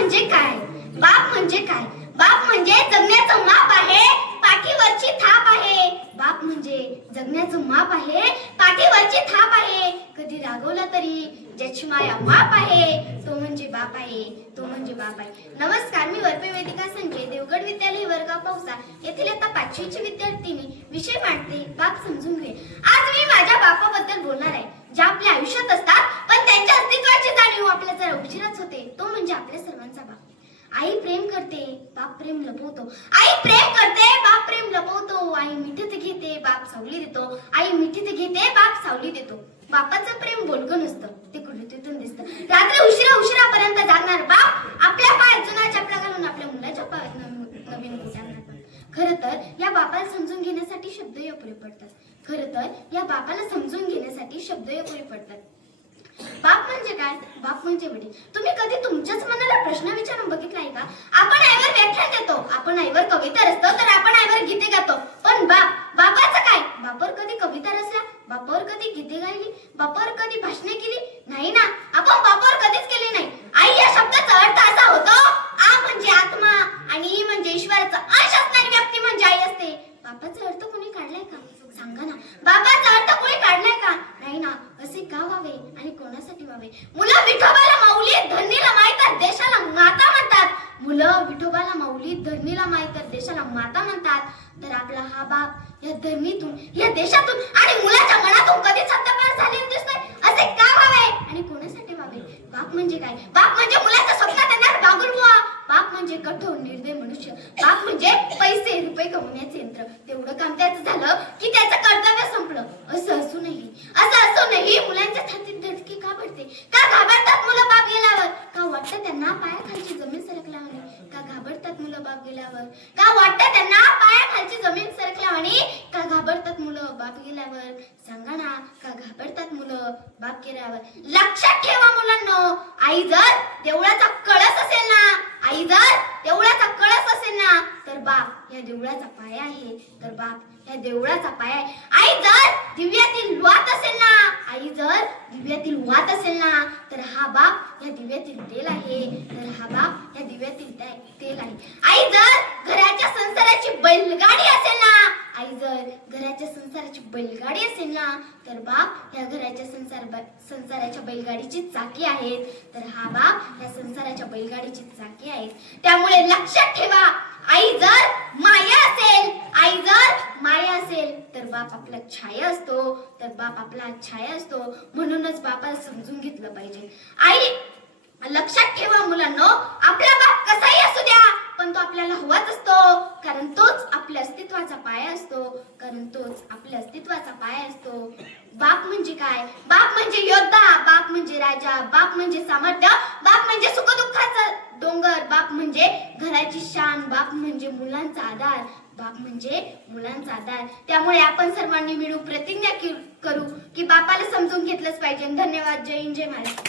म्हणजे काय? बाप म्हणजे काय? बाप म्हणजे जगण्याचं माप आहे पाठीवरची थाप आहे. बाप म्हणजे जगण्याचं माप आहे पाठीवरची थाप आहे. कधी रागवला तरी ज्याची माया माप आहे तो म्हणजे बाप आहे तो म्हणजे बाप आहे. नमस्कार मी वर्पे वेदिका संजय देवगड विद्यालय वर्गा पावसा. येथील आता पाचवीची विद्यार्थिनी विषय मांडते बाप समजून घे आज मी माझ्या बापाबद्दल बोलणार आहे जे आपल्या आयुष्यात असतात पण त्यांच्या अस्तित्वाची जाणीव आपल्या जरा उशिराच होते. तो म्हणजे आपल्या सर्वांचा बाप. आई प्रेम करते बाप प्रेम लपवतो. आई प्रेम करते बाप प्रेम लपवतो. आई मिठीत घेते बाप सावली देतो. आई मिठीत घेते बाप सावली देतो. बापाचं प्रेम बोलकं नसतं. ते कृतीतून दिसतं? रात्री उशिरा उशिरापर्यंत जागणार बाप आपल्या पायात जुना चपला घालून आपल्या मुलाच्या पायात नवीन नवीन खर तर या बापाला समजून घेण्यासाठी शब्द अपुरे पडतात. खर तर या बापाला समजून घेण्यासाठी शब्द अपुरे पडतात. बाप म्हणजे काय? बाप म्हणजे वडील. तुम्ही कधी तुमच्याच मनाला प्रश्न विचारून बघितलाय का? आपण आईवर व्याख्यान देतो. आपण आईवर कविता रचतो तर आपण आईवर गीते गातो. पण बाप बापाचं काय? बापावर कधी कविता रचल्या? बापावर कधी गीते गायली? बापावर कधी भाषणे केली? नाही ना. आपण बापावर कधीच केली नाही. आई या शब्दाचा अर्थ असा होतो आ म्हणजे आत्मा आणि ई म्हणजे ईश्वराचा अंश असणारी व्यक्ती म्हणजे आई असते. बापाचा अर्थ कोणी काढलाय का? सांगा ना. बापाचा अर्थ कोणी काढलाय का नाही ना असे का व्हावे आणि कोणासाठी मुलं विठोबाला माऊली धरणीला माहीत तर देशाला माता म्हणतात. मुलं विठोबाला माऊली धरणीला माहीत तर देशाला माता म्हणतात. तर आपला हा बाप या धरणीतून या देशातून आणि मुलाच्या मनातून कधीच हद्दपार झालेला दिसतोय असे का व्हावे? आणि कोणासाठी व्हावे? बाप म्हणजे काय? बाप म्हणजे मुलाच्या स्वप्नात येणार बागुल बाप म्हणजे कठोर निर्दय मनुष्य. बाप म्हणजे पैसे रुपये कमवण्याचे यंत्र तेवढं काम त्याचं झालं की त्याचं कर्तव्य संपलं असं असूनही असं असूनही मुलांच्या छातीत धडकी का पडते का घाबरतात मुलं बाप गेल्यावर का वाटतं त्यांना पायाखालची जमीन सरकल्यावानी का घाबरतात मुलं बाप गेल्यावर. का वाटतं त्यांना? पायाखालची जमीन सरकल्यावानी का घाबरतात मुलं बाप गेल्यावर? सांगा ना का घाबरतात मुलं बाप गेल्यावर? लक्षात ठेवा मुलांनो आई जर देवळाचा कळस असेल ना आई जर देवळाचा कळस असेल ना तर बाप या देवळाचा पाया आहे. तर बाप या देवळाचा पाया आहे. आई जर दिव्यातील वात असेल ना जर दिव्यातील वात असेल ना तर हा बाप या दिव्यातील तेल आहे. तर हा बाप या दिव्यातील तेल आहे. आई जर घराच्या संसाराची बैलगाडी असेल ना आई जर घराच्या संसाराची बैलगाडी असेल ना तर बाप या घराच्या संसार संसाराच्या बैलगाडीची चाकी आहेत. तर हा बाप या संसाराच्या बैलगाडीची चाकी आहेत. त्यामुळे लक्षात ठेवा आई जर माया असेल आई जर माया असेल तर बाप आपला छाया असतो तर बाप आपला छाया असतो. म्हणूनच बापाला समजून घेतलं पाहिजे. आई लक्षात ठेवा मुलांना आपला बाप कसाही असू द्या पण तो आपल्याला हवाच असतो. कारण तोच आपल्या अस्तित्वाचा पाया असतो. कारण तोच आपल्या अस्तित्वाचा पाया असतो. बाप म्हणजे काय? बाप म्हणजे योद्धा बाप म्हणजे राजा बाप म्हणजे सामर्थ्य बाप म्हणजे सुख बाप म्हणजे घराची शान बाप म्हणजे मुलांचा आधार बाप म्हणजे मुलांचा आधार. त्यामुळे आपण सर्वांनी मिळून प्रतिज्ञा करू की बापाला समजून घेतलंच पाहिजे. धन्यवाद. जय हिंद जय महाराज